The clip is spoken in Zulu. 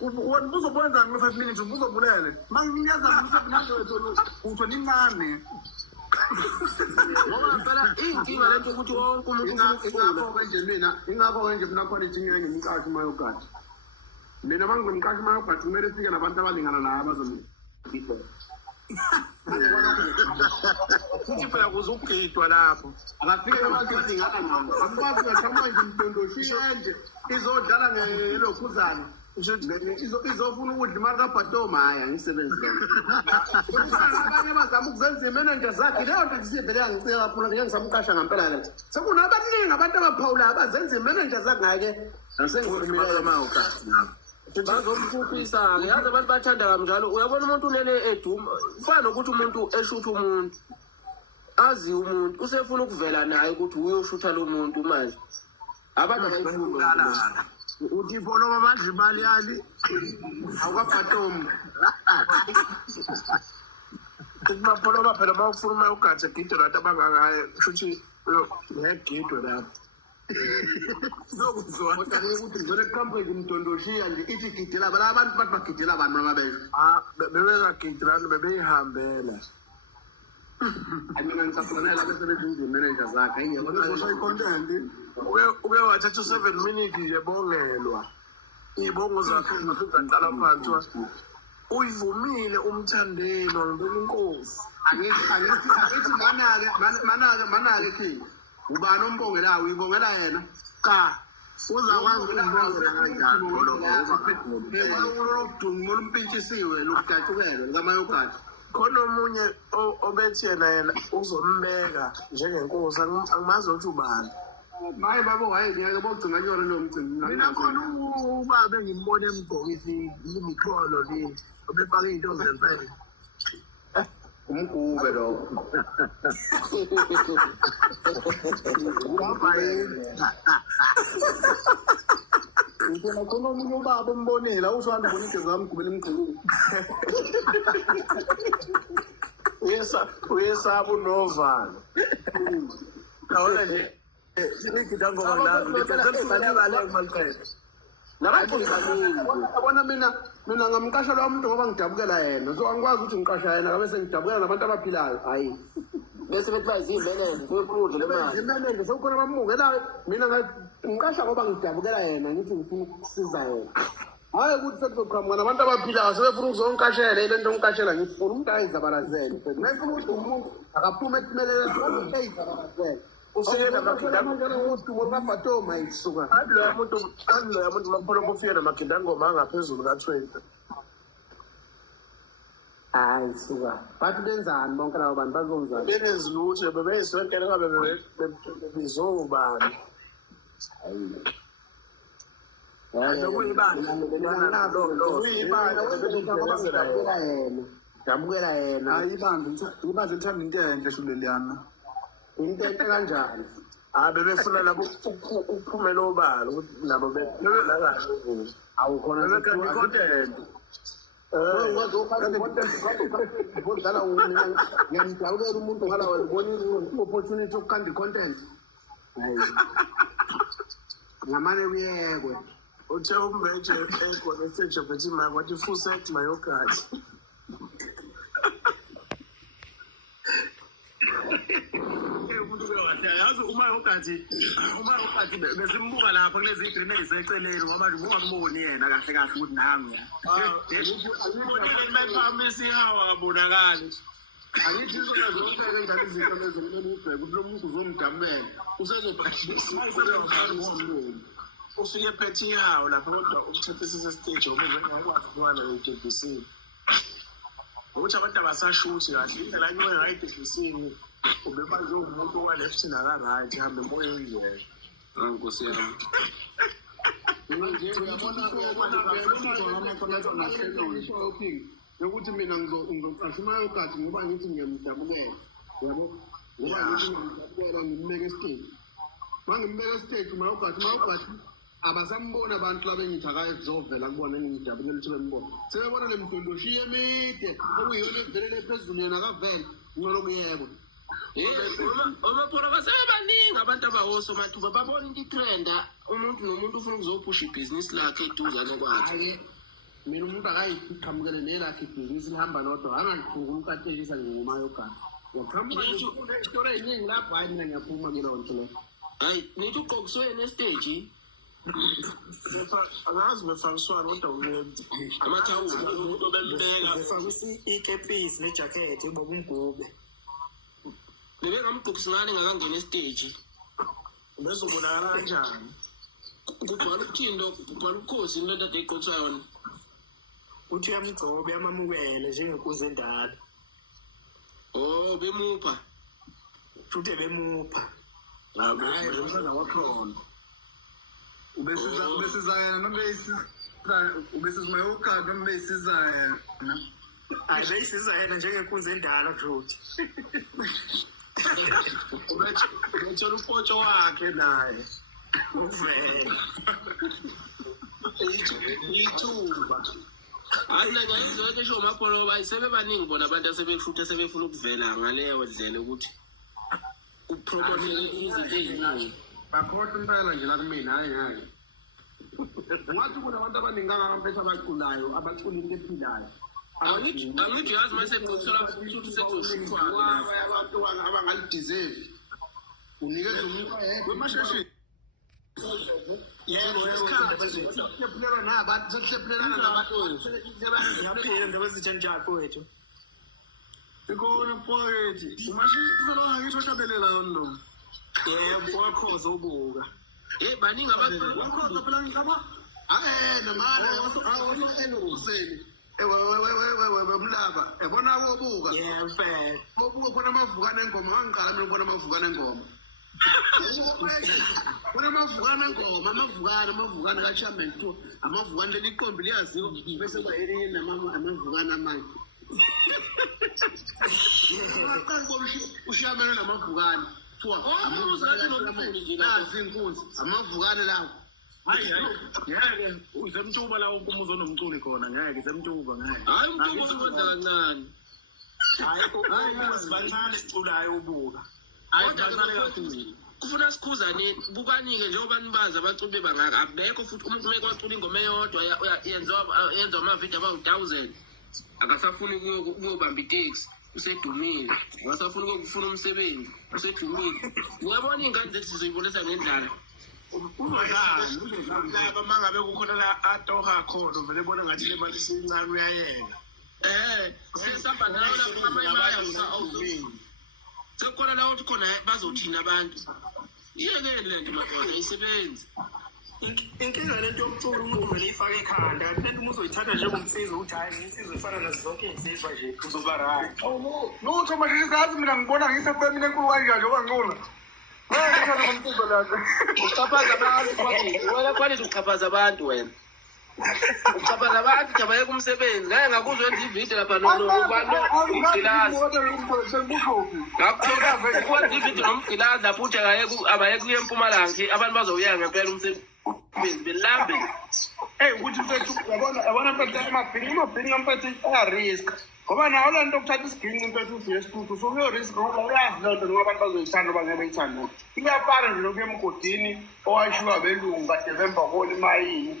wena uzobonza ngo 5 minutes uzobulele manginikeza umsebenzi utho nincane ngoba phela inkinga lento ukuthi wonke umuntu ingakho nje mina khona inkinga ngimqashi mayogadi mina mangimqashi mayogadi kumele sike nabantu abalingana naye abazomgidwa futhi phela kuze ukugidwa lapho akafike abantu abazingana naye akwazi ngathama nje umdondoshiye nje izodlala ngelokhuzana izofuna ukudla imali kaBhatoma haya ngisebenzi abanye bazama ukuzenza imanager zakhe leyo nto isivele yangicela kakhulu ngiyangisamqasha ngempela ke sekunabaningi abantu abaphawula abazenza imanager zakhe ngake nasengikhulumile mawuka bazomkhuphisa-ke yazi abantu bathanda kanjalo uyabona umuntu unele eduma ufana nokuthi umuntu eshutha umuntu azi umuntu usefuna ukuvela naye ukuthi uyoshutha lo muntu manje abantu abayifuni uthi pholo babadla imali yali awukaBhatoma kubapholo baphela mawufuna mayogada gide lathi abangakaye kushuthi ngegidwe lapho kodwa ukuthi ngizole kuqhampeke umdondoshiya nje ithi gidela abantu bathi bagidela abantu mababesho bebengagidilani bebeyihambela mina ngisafonela bese bezinza imanager zakhe content uke wathatha 7 minutes nje bongelwa ibongo zakhe ngizaqala phansi uyivumile umthandelo ngempela inkosi angithi manake ki ubani ombongelayo uyibongela yena cha uzakwazi ukubongela kanjalo lokudumo olumpintshisiwe lokudatshukelwe likamayogadi khona omunye obethi yena uzombeka njengenkosi angimazi ukuthi ubani maye babo ngeke bogcina kuyona leyo mcimbi mina khona ubaba engimbone emgqokisi imikholo le obefaka into zempela umgube lo ngifuna khona omunye ubaba umbonela usho ubona into zami gubela emgqokisi uyesaba unovalo awona nje igidango abona mina ngamqasha lo muntu ngoba ngidabukela yena so angikwazi ukuthi ngiqasha yena ngabe sengidabukela nabantu abaphilayo hayi bese bethi bayizimenende kuyofuna udle lemali imenende sekukhona abamungelayo mina ngiqasha ngoba ngidabukela yena ngithi ngifuna ukusiza yena hayi ukuthi sekuzoqhamuka nabantu abaphilayo sebefuna ukuzongiqashela ile nto ngiqashela ngifuna umuntu ayizabalazele ngifuna ukuthi umuntu akaphume ephumelele ayizabalazele ufike namagidango udumo lukaBhatoma isuka loya muntu mapholo kufike namagidangoma angaphezulu ka-20 hayi suka bathi benzani bonke labo bantu bazongizana benezilutho bebeyisonkele ngabe bezobani dabukela yena hayi ibandla lithanda into enhle shuleliyana into enhle kanjani bebefuna nabo ukuphumela obala ukuthi nabo awukhona content ngiyamdabukela umuntu ngala wayibona i-opportunity yokukhanda i-content ngamane kuyekwe uthe umbeje ekhona estage bethi manje wathi full set mayogadi umuntu yazi umayogadi besimbuka lapha kulezi grenades eceleni ngoba nje ungamboni yena kahle kahle ukuthi nangu mayiphamisa ihawa kabonakali angithi izona zonke-ke njalo izinto lezokumele ubheke ukuthi lo muntu uzomdabukela ufike ephethe ihawu lapho kodwa umthethesisa stage ngakwazi ukubana ne-DBC ukuthi abantu abasashuthi kahle indlela nyoyo ngayi-DBC-ni ubebanjwe umuntu owa-left naka-right hambe emoyeni nje nkosi yami yokuthi mina ngizoqasha umayogadi ngoba ngithi ngiyamdabukela yabo ngoba ngithi ngiyamdabukela ngimbeke estage uma ngimbeke estage umayogadi abasambona abantu labengithi akayezovela kubona ngidabukela ukuthi bembona sebebona le mdondoshiye emide okuyiyona evelele phezulu yena akavele ngcono kuyekwe omapholo basebaningi abantu abawosomathuba babona into itrenda umuntu nomuntu ufuna ukuzophusha ibhizinisi lakhe eduzane kwakhe mina umuntu akayiqhamukele nelakhe ibhizinisi lihamba lodwa angafunga umkatekisa ngengoma yogada waqhamuka nje une-story eyiningi lapho hayi mina ngiyaphuma kuleyo nto leyo hayi nithi uqokiswe nestage angazi befakiswana kodwa amathawula umuntu bembeka befakisa ikepisi nejakhethi boba umgobe bebengamqokisi ngane ngakangena estage bezobonakala kanjani kubhala ukuthindo kubhala ukhozi into kade eqoqiswa yona uthi uyamgcobe amamukele njengenkunzi endala bemupha futhi bemupha hayi umsana wakhona ubesizayena noma ubesizmayokaka noma besizayena hayi beyisiza yena njengenkunzi endala futhi ubethola ufotsho wakhe naye uvela iyithuba hayi nangayizweke esho mapolo bayisebebaningi bona abantu asebefutha sebefuna ukuvela ngaleyo ndlela ukuthi upromote izinto eziningi bakhohlwa impela nje la kumina hayi ngeke ungathi kunabantu abaningi kangakampetha abaculayo abacula into ephilayo angithi yazi mase eqoqisela futhi sekushukwa abantu abangalideserve unikeza umuntu oyedwa emashashini yebo sekuhlephulelwa nabantu sekuhlephulelana nabantu yaphila ndaba ezitsha njalo wethu ikona mfowethu umashiselo ngisho hlabelela lo yebo wakhoza ubuka baningi abantu wakhoza phela ngicaba namala awona enoseni ewe mlaba ebona wobuka yemfela wobuka khona amavukana engoma wangiqala mina ukubona amavukana engoma khona amavukana ka-Champion Tour amavukana leli qombi liyaziwa bese kuba elinye amavukana amanye ushamene namavukana nazi inkunzi amavukane lawo hayi ngeke usemtuba la umuzi onomculi khona ngeke semtuba ngeke hayi umntu wenza kancane hayi umuzi bancane siculayo ubuka hayi bancane kakhulu kufuna sikhuzane bukanike njengoba nibazi abaculi bangaka akekho futhi umuntu umeke wacula ingoma eyodwa yenza amavidiyo aba-1000 akasafuni ukuyobamba iteksi usedumile akasafuni ukufuna umsebenzi usedumile uyabona iy'ngane zethu sizoyibonisa ngendlala laba uma ngabe kukhona la atoha khona uvele bona ngathi le mali isincane uyayeka sesihamba nayo lapho amayimaya sekukhona la ukuthi khona bazothina abantu iyekeni le nto madoda isebenzi inkinga lento yomculo umuntu vele ifake ekhanda lento umuntu uzoyithatha njengomsizo ukuthi hayi ngiyinsizo efana nazo zonke iy'nsizwa nje uzoba right lutho manje sizazi mina ngibona ngisefemini enkulu kanjani okwangcola uxhaphaza abantu wena kwalethi uxhaphaza abantu wena uxhaphaza abantu jabayeka umsebenzi ngeke ngakuzwe wenza ividiyo lapha nomgilazi ukwenza ividiyo nomgilazi lapho uthi abayeke kuye eMpumalanga abantu bazowuyeka ngempela umsebenzi belambe ukuthi mfethu yabona mfethu amabhingi mfethu ayarisk ngoba nawo le nto okuthatha isiginci mfethu ude esitutu sokuyorisk ngoba uyazi loo nto ngoba abantu bazoyithanda bangeke beyithande iyafana nje nokuya emgodini owashiwa belungu kade bemva kona imayini